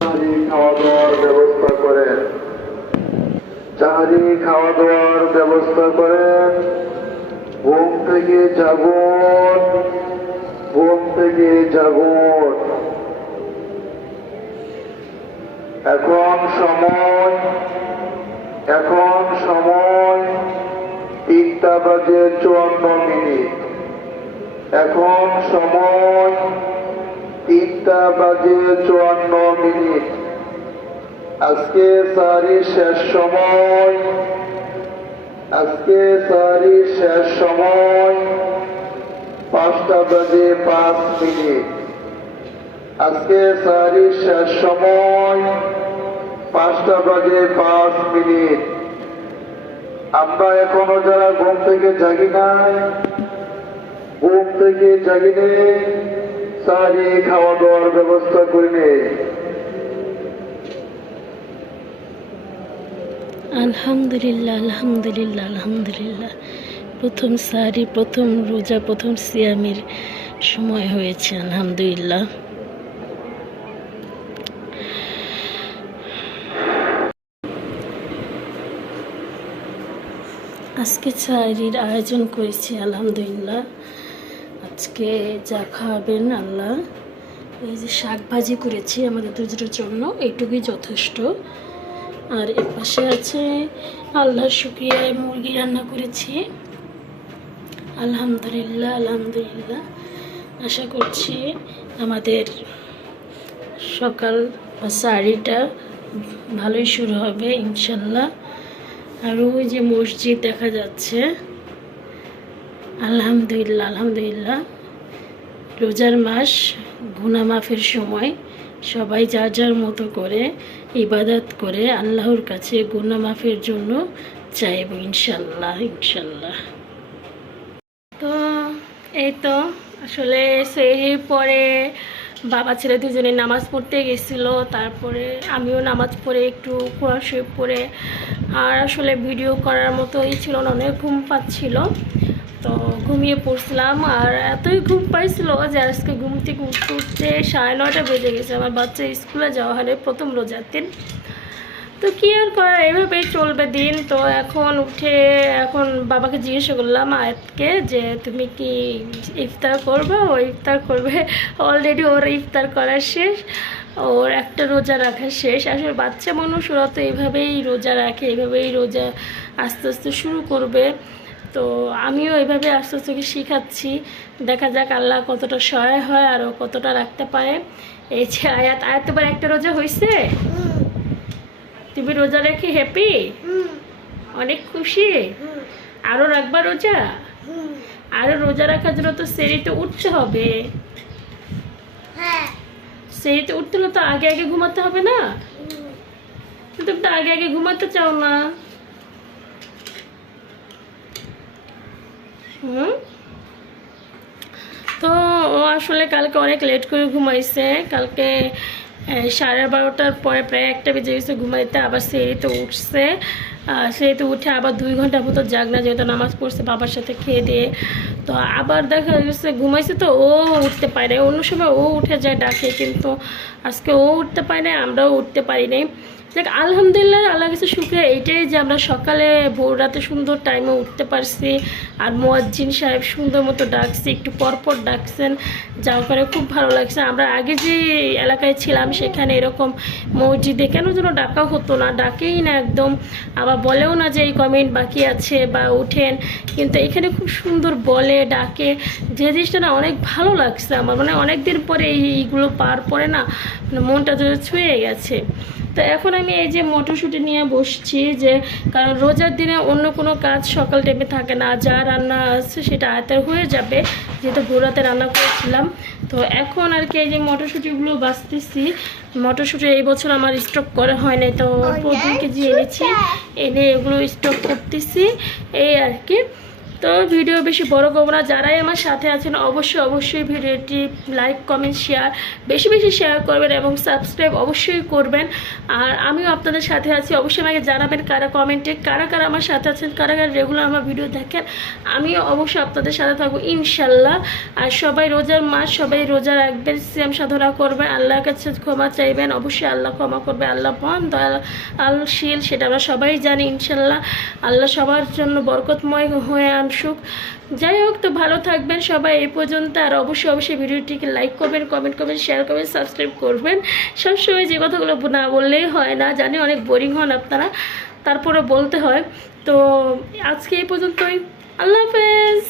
খাওয়া দাওয়ার ব্যবস্থা করেন, চাহারি খাওয়া দাওয়ার ব্যবস্থা করেন। ঘুম থেকে জাগুন, ঘুম থেকে জাগুন। এখন সময় 3:54। এখন সময় 3:54। আজকে সারির শেষ সময়, আজকে সারির শেষ সময় 5:05। আজকে সারির শেষ সময় 5:05। আমরা এখনো যারা ঘুম থেকে জাগি নাই, ঘুম থেকে জাগিনে সারি খাওয়া দাওয়ার ব্যবস্থা করিনি। আলহামদুলিল্লাহ, আলহামদুলিল্লাহ, আলহামদুলিল্লাহ। প্রথম সারি, প্রথম রোজা, প্রথম সিয়ামের সময় হয়েছে, আলহামদুলিল্লাহ। আজকে সারির আয়োজন করেছি, আলহামদুলিল্লাহ। আজকে যা খাবেন আল্লাহ, এই যে শাক ভাজি করেছি আমাদের দুজনের জন্য, এইটুকুই যথেষ্ট। আর এর পাশে আছে আল্লাহর শুকরিয়ায় মুরগি রান্না করেছি, আলহামদুলিল্লাহ, আলহামদুলিল্লাহ। আশা করছি আমাদের সকাল বা সারিটা ভালোই শুরু হবে ইনশাল্লাহ। আর ওই যে মসজিদ দেখা যাচ্ছে, আলহামদুলিল্লাহ, আলহামদুলিল্লাহ। রোজার মাস, গুনাহ মাফের সময় সবাই যার যার মতো করে ইবাদত করে আল্লাহর কাছে গুনাহ মাফের জন্য চাইব ইনশাল্লাহ, ইনশাল্লাহ। তো এই তো আসলে সেই পরে বাবা ছেলে দুজনে নামাজ পড়তে গেছিল, তারপরে আমিও নামাজ পড়ে একটু কোরআন শরীফ পড়ে, আর আসলে ভিডিও করার মতোই ছিল না, অনেক ঘুম পাচ্ছিল, তো ঘুমিয়ে পড়ছিলাম। আর এতই ঘুম পাইছিল যে আজকে ঘুম থেকে উঠতে উঠতে 9:30 বেজে গেছে। আমার বাচ্চা স্কুলে যাওয়া হয় প্রথম রোজার দিন, তো কি আর করার, এভাবেই চলবে দিন। তো এখন উঠে এখন বাবাকে জিজ্ঞাসা করলাম আয়াতকে যে তুমি কি ইফতার করবে? ও ইফতার করবে, অলরেডি ওর ইফতার করা শেষ, ওর একটা রোজা রাখা শেষ। আসলে বাচ্চা মানুষ, ওরা তো এইভাবেই রোজা রাখে, এইভাবেই রোজা আস্তে আস্তে শুরু করবে। তো আমিও এইভাবে আস্তে আস্তে শিখাচ্ছি, দেখা যাক আল্লাহ কতটা সহায় হয় আর ও কতটা রাখতে পারে। এই যে আয়াত তোমার একটা রোজা হয়েছে, তুমি রোজা রেখে হ্যাপি, অনেক খুশি? আরো রাখবা রোজা? আরো রোজা রাখার জন্য তো সেরিতে উঠতে হবে, সেরিতে উঠতে হলে তো আগে আগে ঘুমাতে হবে না? তুমি তো আগে আগে ঘুমাতে চাও না। তো ও আসলে কালকে অনেক লেট করে ঘুমাইছে, কালকে 12:30টার পরে প্রায় 1টা বেজে গেছে ঘুমাইতে। আবার সেরিতে উঠছে, সেরিতে উঠে আবার 2 ঘন্টা মতো জাগনা, যেহেতু নামাজ পড়ছে বাবার সাথে খেয়ে দিয়ে, তো আবার দেখা গেছে ঘুমাইছে, তো ও উঠতে পারে না। অন্য সময় ও উঠে যায় ডাকে, কিন্তু আজকে ও উঠতে পারে না, আমরাও উঠতে পারি নাই। দেখ আলহামদুলিল্লাহ, আল্লাহ কাছে শুকরিয়া এইটাই যে আমরা সকালে ভোর রাতে সুন্দর টাইমে উঠতে পারছি। আর মুয়াজ্জিন সাহেব সুন্দর মতো ডাকছে, একটু পরপর ডাকছেন, যার করে খুব ভালো লাগছে। আমরা আগে যে এলাকায় ছিলাম সেখানে এরকম মসজিদে কেন যেন ডাকা হতো না, ডাকেই না একদম, আবার বলেও না যে এই কমেন্ট বাকি আছে বা উঠেন, কিন্তু এখানে খুব সুন্দর বলে ডাকে, যে জিনিসটা না অনেক ভালো লাগছে আমার, মানে অনেক দিন পরে এইগুলো পার পরে না মনটা তো ছুঁয়ে গেছে। তো এখন আমি এই যে মটরশুঁটি নিয়ে বসছি, যে কারণ রোজার দিনে অন্য কোনো কাজ সকাল টাইমে থাকে না, যা রান্না আছে সেটা আয়তের হয়ে যাবে, যেহেতু ভোর রাতে রান্না করেছিলাম। তো এখন আর কি এই যে মটরশুঁটিগুলো বাছতেছি। মটরশুঁটি এই বছর আমার স্টক করা হয় নাই, তো 2 কেজি এনেছি, এনে এগুলো স্টক করতেছি এই আর কি। তো ভিডিও বেশি বড় করবো না, যারাই আমার সাথে আছেন অবশ্যই ভিডিওটি লাইক কমেন্ট শেয়ার বেশি শেয়ার করবেন এবং সাবস্ক্রাইব অবশ্যই করবেন। আর আমিও আপনাদের সাথে আছি, অবশ্যই আমাকে জানাবেন কারা কমেন্টে কারা আমার সাথে আছেন, কারা রেগুলার আমার ভিডিও দেখেন। আমিও অবশ্যই আপনাদের সাথে থাকবো ইনশাল্লাহ। আর সবাই রোজার মাস, সবাই রোজা রাখবেন, সিয়াম সাধনা করবেন, আল্লাহর কাছে ক্ষমা চাইবেন, অবশ্যই আল্লাহ ক্ষমা করবে, আল্লাহ মহান দয়ালশীল, সেটা আমরা সবাই জানি ইনশাল্লাহ। আল্লাহ সবার জন্য বরকতময় হয়ে আনসুক। যাই হোক, তো ভালো থাকবেন সবাই এই পর্যন্ত। আর অবশ্যই ভিডিওটিকে লাইক করবেন, কমেন্ট করবেন, শেয়ার করবেন, সাবস্ক্রাইব করবেন। সবসময় যে কথাগুলো না বললেই হয় না, জানি অনেক বোরিং হন আপনারা, তারপরে বলতে হয়। তো আজকে এই পর্যন্তই, আল্লাহ হাফেজ।